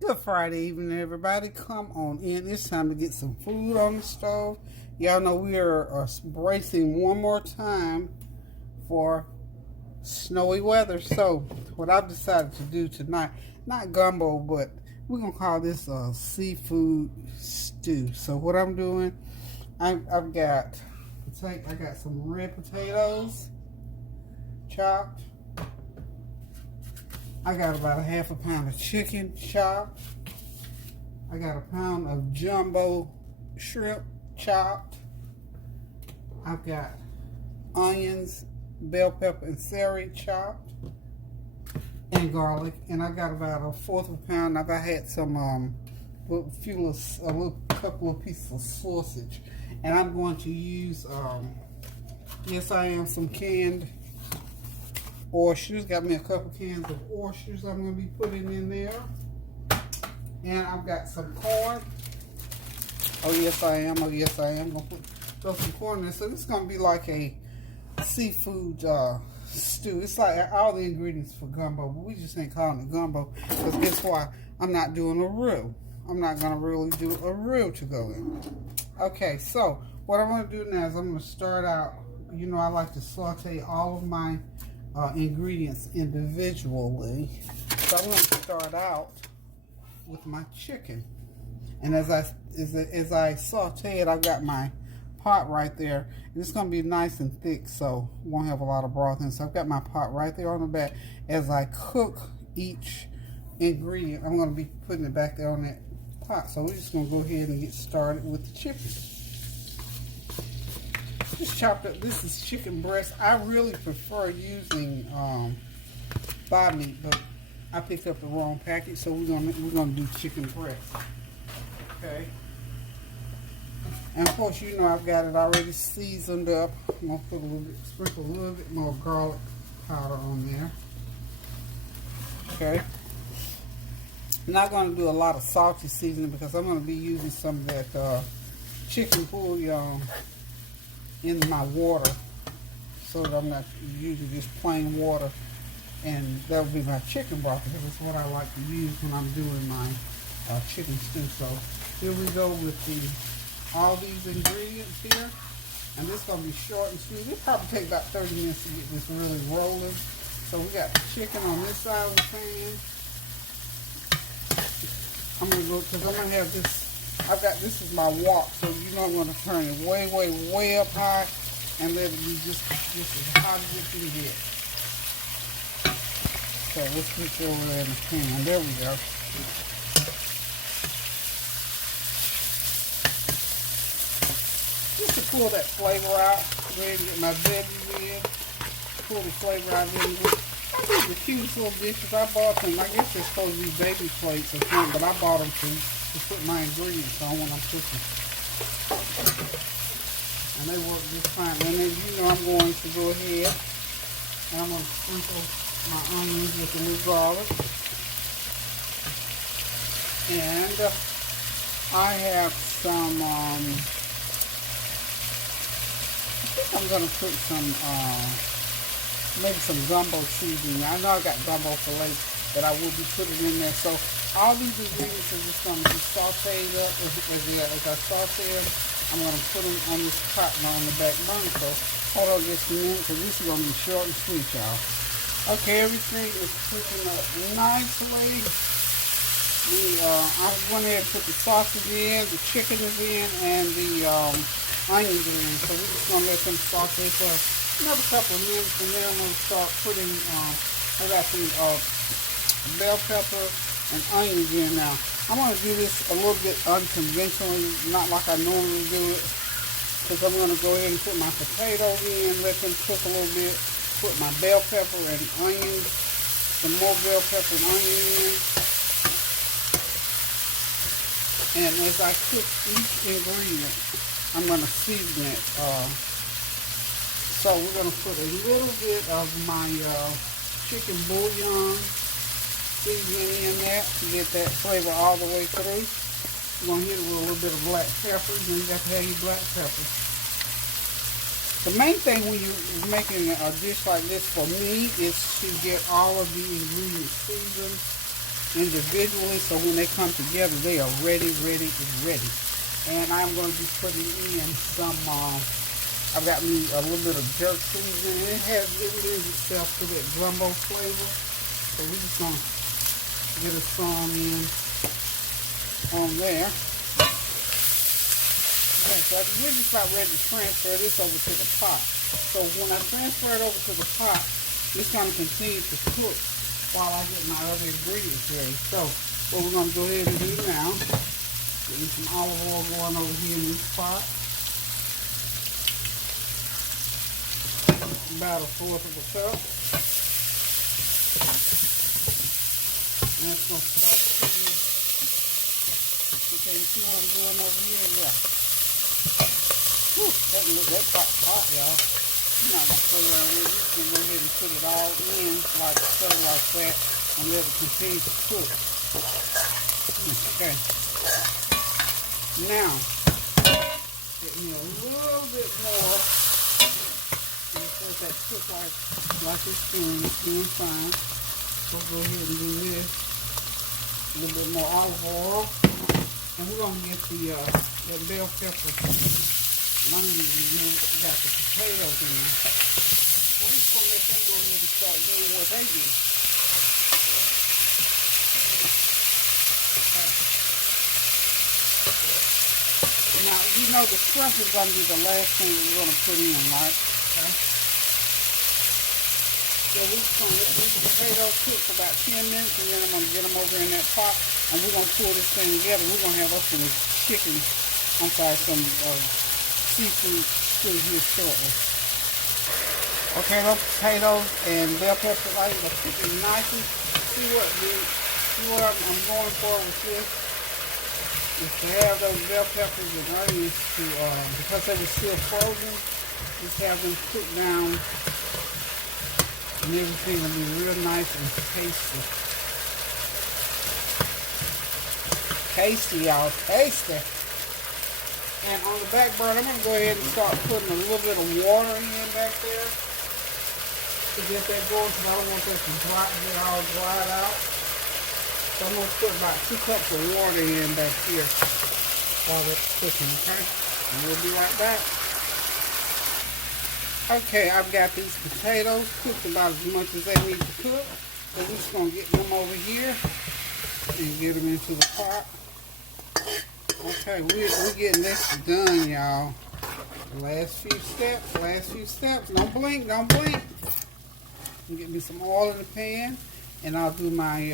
Good Friday evening, everybody. Come on in. It's time to get some food on the stove. Y'all know we are bracing one more time for snowy weather. So, what I've decided to do tonight, not gumbo, but we're going to call this a seafood stew. So, what I'm doing, I got some red potatoes chopped. I got about a half a pound of chicken chopped. I got a pound of jumbo shrimp chopped. I've got onions, bell pepper, and celery chopped, and garlic. And I got about a fourth of a pound. I had some couple of pieces of sausage, and I'm going to use some canned oysters. Got me a couple cans of oysters I'm going to be putting in there. And I've got some corn. Oh yes I am. Going to throw some corn in there. So this is going to be like a seafood stew. It's like all the ingredients for gumbo, but we just ain't calling it gumbo. Because guess why? I'm not doing a roux. I'm not going to really do a roux to go in. Okay, so what I'm going to do now is I'm going to start out. You know, I like to saute all of my ingredients individually. So I'm going to start out with my chicken, and as I saute it, I've got my pot right there, and it's going to be nice and thick, so won't have a lot of broth in. So I've got my pot right there on the back. As I cook each ingredient, I'm going to be putting it back there on that pot. So we're just going to go ahead and get started with the chicken. Just chopped up. This is chicken breast. I really prefer using thigh meat, but I picked up the wrong package, so we're gonna do chicken breast. Okay. And of course, you know I've got it already seasoned up. I'm gonna sprinkle a little bit more garlic powder on there. Okay. I'm not gonna do a lot of salty seasoning because I'm gonna be using some of that chicken bouillon in my water, so that I'm not using just plain water, and that will be my chicken broth, because it's what I like to use when I'm doing my chicken stew. So here we go with all these ingredients here, and this is going to be short and sweet. It'll probably take about 30 minutes to get this really rolling. So we got the chicken on this side of the pan. I'm going to go, because I'm going to have this. This is my wok, so you know I'm going to turn it way, way, way up high and let it be just as hot as it can get. So let's get it over there in the pan. There we go. Just to pull that flavor out, go ahead and get my veggies in, pull the flavor out of it. These are the cutest little dishes. I bought them. I guess they're supposed to be baby plates or something, but I bought them to put my ingredients on when I'm cooking. And they work just fine. And then you know I'm going to go ahead and I'm going to sprinkle my onions with a little garlic. And I have some, I think I'm going to put some, maybe some gumbo seasoning. I know I got gumbo filet that I will be putting in there. So all these ingredients are just going to be sauteed up. As I saute them, I'm going to put them on this pot and on the back burner. So hold on just a minute, because this is going to be short and sweet, y'all. Okay, everything is cooking up nicely. I went ahead and put the sausage in, the chicken is in, and the onions in. So we're just going to let them saute for another couple of minutes, and then I'm going to start putting, I got some bell pepper and onions in now. I'm going to do this a little bit unconventionally, not like I normally do it, because I'm going to go ahead and put my potatoes in, let them cook a little bit, put my bell pepper and onions, some more bell pepper and onion in, and as I cook each ingredient, I'm going to season it. So we're going to put a little bit of my chicken bouillon seasoning in there to get that flavor all the way through. You're going to hit it with a little bit of black pepper, and you got to have your black pepper. The main thing when you're making a dish like this for me is to get all of the ingredients seasoned individually, so when they come together, they are ready. And I'm going to be putting in some, I've got me a little bit of jerk seasoning. It lends itself to that gumbo flavor. So we're just going to get a some in on there. Okay, so we're just about ready to transfer this over to the pot. So when I transfer it over to the pot, it's going to continue to cook while I get my other ingredients ready. So what we're going to go ahead and do now, get me some olive oil going over here in this pot. About 1/4 of a cup. And it's going to start cooking. Okay, you see what I'm doing over here? Yeah. Whew, that pot's hot, y'all. You're not going to play around with it. You're going to go ahead and put it all in like so, like that, and let it continue to cook. Okay. Now, get me a little bit more. That cook like it's doing fine. So go ahead and do this. A little bit more olive oil. And we're going to get the that bell pepper. And I'm using got the potatoes in there. I'm just going to let them go ahead and start doing what they do. Okay. Now, you know the shrimp is going to be the last thing we're going to put in, right? Okay. So we're just going to let these potatoes cook for about 10 minutes, and then I'm going to get them over in that pot, and we're going to pour this thing together. We're going to have us some chicken, some seafood stew here shortly. Okay, those potatoes and bell peppers, they're cooking nicely. See what I'm going for with this? Is to have those bell peppers and onions to, because they were still frozen, just have them cook down. And everything will be real nice and tasty. Tasty, y'all. Tasty. And on the back burner, I'm going to go ahead and start putting a little bit of water in back there to get that going, because I don't want that to get all dried out. So I'm going to put about 2 cups of water in back here while it's cooking, okay? And we'll be right back. Okay, I've got these potatoes cooked about as much as they need to cook. So we're just going to get them over here and get them into the pot. Okay, we're getting this done, y'all. Last few steps. Don't blink. Get me some oil in the pan, and I'll do my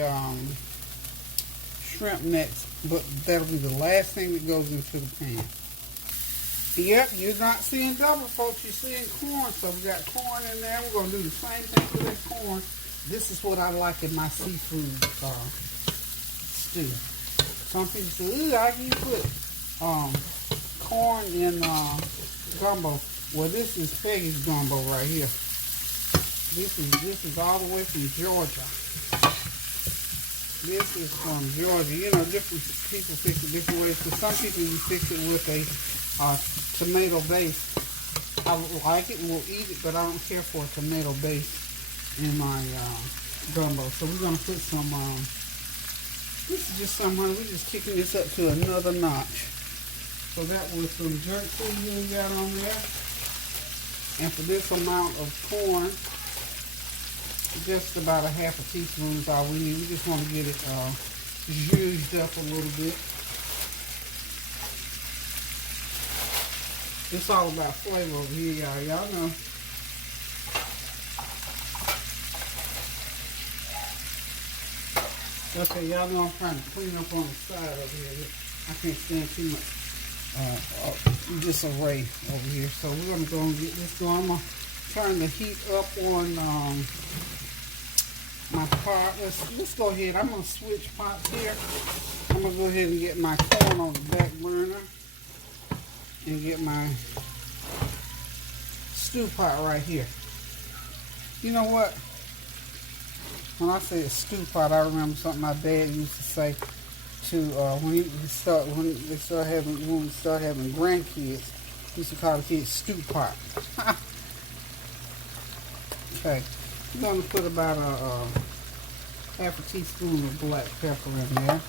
shrimp next. But that'll be the last thing that goes into the pan. Yep, you're not seeing double, folks. You're seeing corn. So we got corn in there. We're going to do the same thing to that corn. This is what I like in my seafood stew. Some people say, ooh, how can you put corn in gumbo? Well, this is Peggy's gumbo right here. This is all the way from Georgia. This is from Georgia. You know, different people fix it different ways. For some people, you fix it with a tomato base. I like it, we'll eat it, but I don't care for a tomato base in my gumbo. So we're going to put some, this is just some honey. We're just kicking this up to another notch. So that was some jerk seasoning we got on there. And for this amount of corn, just about a ½ teaspoon is all we need. We just want to get it zhuzhed up a little bit. It's all about flavor over here, y'all. Y'all know. Okay, y'all know I'm trying to clean up on the side over here. I can't stand too much disarray over here. So we're going to go and get this going. I'm going to turn the heat up on my pot. Let's go ahead. I'm going to switch pots here. I'm going to go ahead and get my corn on the back burner. And get my stew pot right here. You know what? When I say a stew pot, I remember something my dad used to say to when we start having grandkids. He used to call the kids stew pot. Okay, I'm going to put about half a teaspoon of black pepper in there.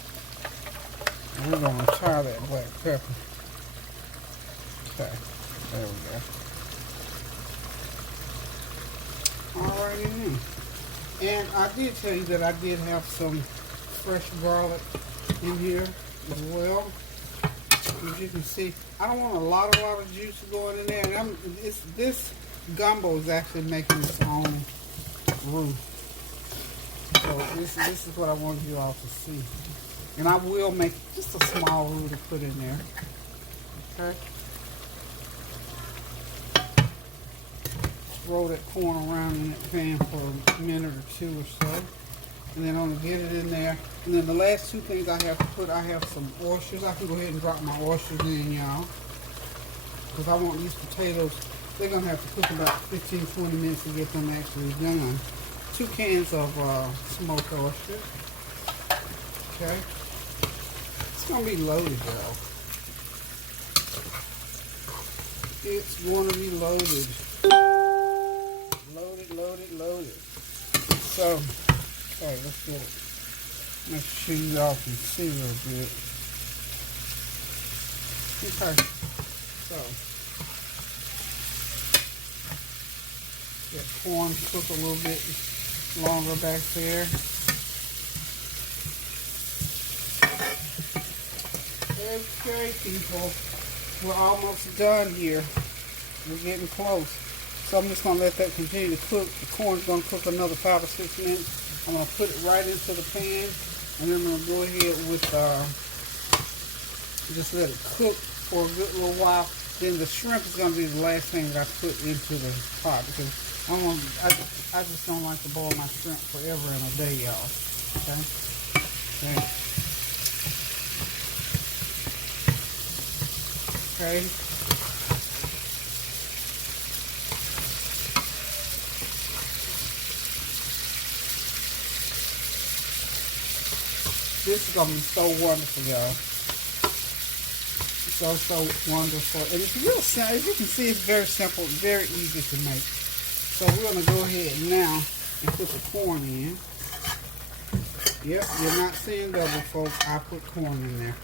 And we're going to try that black pepper. Okay, there we go. Alrighty then. And I did tell you that I did have some fresh garlic in here as well. As you can see, I don't want a lot of juice going in there. And this gumbo is actually making its own roux. So this is what I wanted you all to see. And I will make just a small roux to put in there. Okay. Roll that corn around in that pan for a minute or two or so. And then I'm going to get it in there. And then the last two things I have to put, I have some oysters. I can go ahead and drop my oysters in, y'all. Because I want these potatoes, they're going to have to cook about 15-20 minutes to get them actually done. 2 cans of smoked oysters. Okay. It's going to be loaded, though. It's going to be loaded. Loaded. So, okay, let's get it. Make sure y'all can see a little bit. Okay, so get corn cook a little bit longer back there. Okay, people, we're almost done here. We're getting close. So I'm just going to let that continue to cook. The corn's going to cook another 5 or 6 minutes. I'm going to put it right into the pan. And then I'm going to go ahead with, just let it cook for a good little while. Then the shrimp is going to be the last thing that I put into the pot. Because I just don't like to boil my shrimp forever and a day, y'all. Okay? Okay. This is going to be so wonderful, y'all. So wonderful. And it's real simple. As you can see, it's very simple, very easy to make. So we're going to go ahead now and put the corn in. Yep, you're not seeing double, folks. I put corn in there.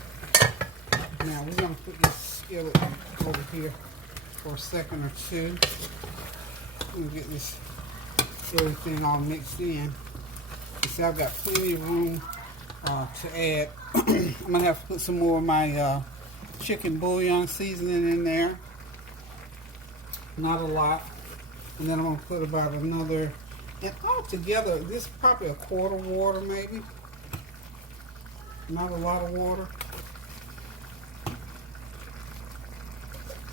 Now we're going to put this skillet over here for a second or two. I'm going to get this everything all mixed in. You see, I've got plenty of room to add. I'm going to have to put some more of my chicken bouillon seasoning in there. Not a lot. And then I'm going to put about another, and altogether, this is probably a quart of water maybe. Not a lot of water.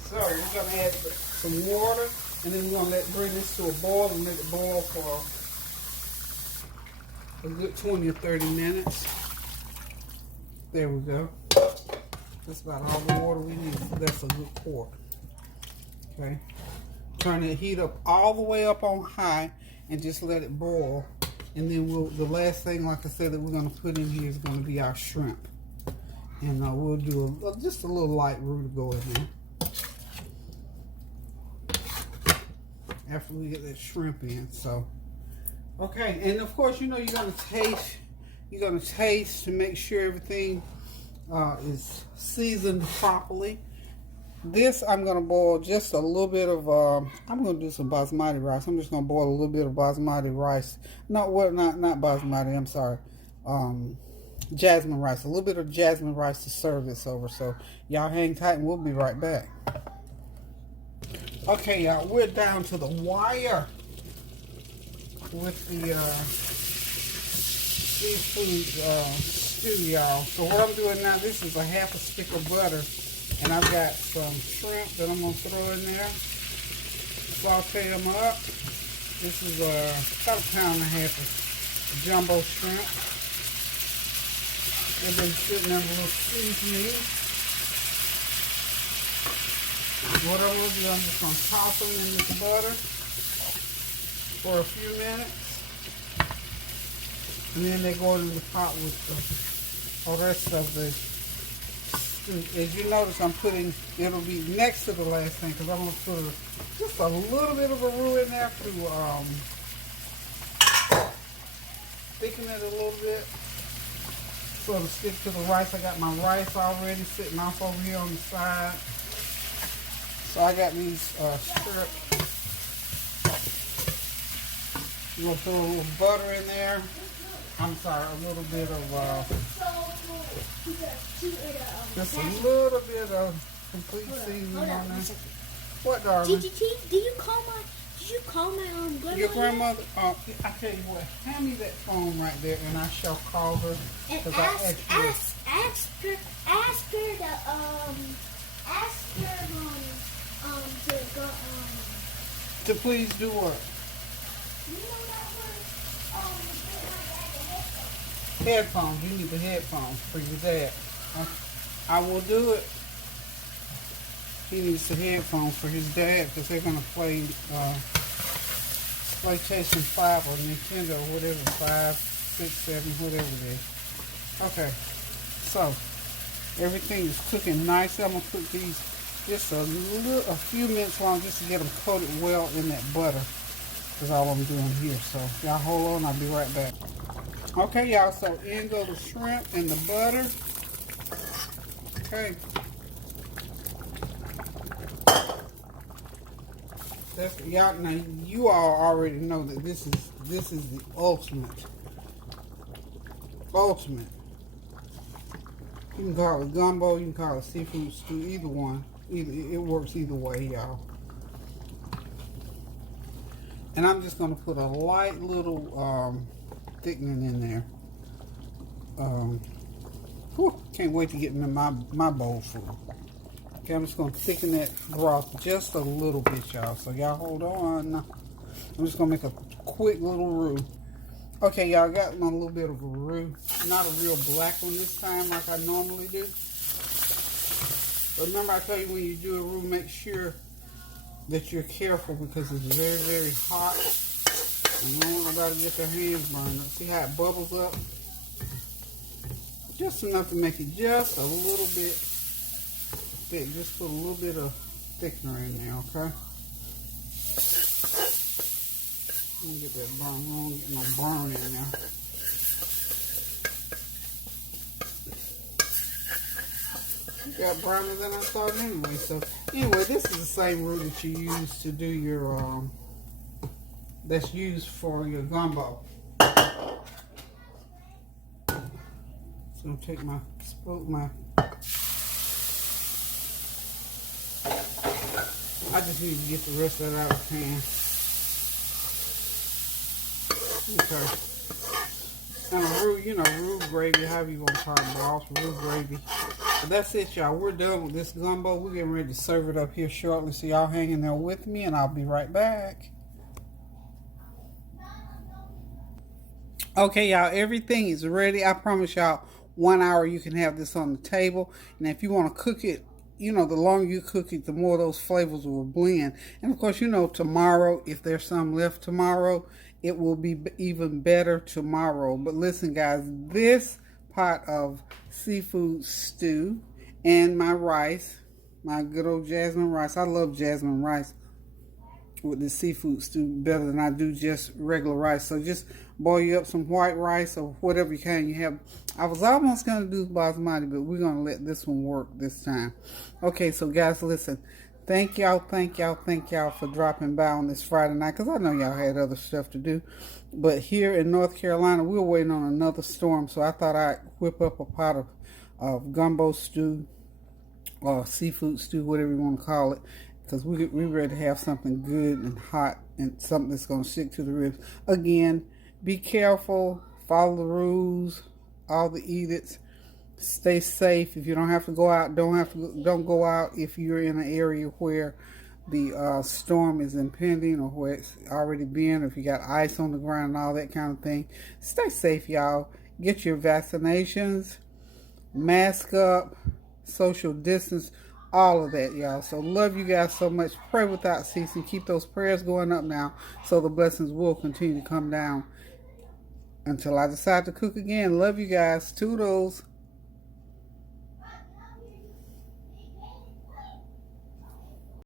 So we're going to add some water, and then we're going to bring this to a boil and let it boil for a good 20 or 30 minutes. There we go. That's about all the water we need. So that's a good quart. Okay. Turn the heat up all the way up on high and just let it boil. And then the last thing, like I said, that we're going to put in here is going to be our shrimp. And we'll do just a little light roux to go in there. After we get that shrimp in. So, okay. And of course, you know, you're going to taste. You're going to taste to make sure everything is seasoned properly. This, I'm going to boil just a little bit of, I'm going to do some basmati rice. I'm just going to boil a little bit of basmati rice. Not basmati, I'm sorry. Jasmin rice. A little bit of jasmine rice to serve this over. So, y'all hang tight and we'll be right back. Okay, y'all, we're down to the wire with the seafood stew, y'all. So what I'm doing now, this is a half a stick of butter, and I've got some shrimp that I'm going to throw in there. Saute them up. This is about a pound and a half of jumbo shrimp. They've been sitting there a little seasoning. What I will do, I'm just going to toss them in this butter for a few minutes. And then they go into the pot with the rest of the stew. As you notice, I'm putting, it'll be next to the last thing because I'm going to put just a little bit of a roux in there thicken it a little bit so it'll stick to the rice. I got my rice already sitting off over here on the side. So I got these shrimp. I'm gonna throw a little butter in there. I'm sorry, a little bit of just a little bit of complete seasoning on there. What, darling? Did you call my grandmother? Your grandmother? I tell you what, hand me that phone right there, and I shall call her. And ask her to go to please do what? You know that one? Headphones. You need the headphones for your dad. I will do it. He needs the headphones for his dad because they're gonna play PlayStation 5 or Nintendo or whatever, 5, 6, 7, whatever it is. Okay, so everything is cooking nicely. I'm gonna cook these just a few minutes long just to get them coated well in that butter. Is all I'm doing here. So y'all hold on, I'll be right back. Okay, y'all, so in go the shrimp and the butter. Okay. Y'all, now you all already know that this is the ultimate. You can call it gumbo, you can call it seafood stew, either one. It works either way, y'all. And I'm just gonna put a light little thickening in there. Can't wait to get into my bowl full. Okay, I'm just gonna thicken that broth just a little bit, y'all. So y'all hold on. I'm just gonna make a quick little roux. Okay, y'all, got my little bit of a roux. Not a real black one this time like I normally do. But remember I told you when you do a roux, make sure that you're careful because it's very, very hot. And no one got to get their hands burned up. See how it bubbles up? Just enough to make it just a little bit thick. Just put a little bit of thickener in there, okay? Don't get that burn. We don't get no burn in there. It got browner than I thought anyway. So anyway, this is the same roux that you use to do your that's used for your gumbo. So I'm gonna take my spoon, I just need to get the rest of that out of the pan. Okay. And a roux, you know, roux gravy, however you want to call it, broth, roux gravy. But that's it, y'all. We're done with this gumbo. We're getting ready to serve it up here shortly. So y'all hang in there with me, and I'll be right back. Okay, y'all, everything is ready. I promise y'all, 1 hour you can have this on the table. And if you want to cook it, you know, the longer you cook it, the more those flavors will blend. And of course, you know, tomorrow, if there's some left tomorrow, it will be even better tomorrow. But listen, guys, this pot of seafood stew and my rice, my good old Jasmin rice. I love Jasmin rice with the seafood stew better than I do just regular rice. So just boil you up some white rice or whatever kind you have. I was almost going to do basmati, but we're going to let this one work this time. Okay, so guys, listen. Thank y'all for dropping by on this Friday night, because I know y'all had other stuff to do. But here in North Carolina, we're waiting on another storm, so I thought I'd whip up a pot of gumbo stew or seafood stew, whatever you want to call it, because we ready to have something good and hot and something that's going to stick to the ribs. Again, be careful, follow the rules, all the edicts. Stay safe. If you don't have to go out, don't go out if you're in an area where the storm is impending or where it's already been, or if you got ice on the ground and all that kind of thing. Stay safe, y'all. Get your vaccinations, mask up, social distance, all of that, y'all. So love you guys so much. Pray without ceasing. Keep those prayers going up now so the blessings will continue to come down until I decide to cook again. Love you guys. Toodles.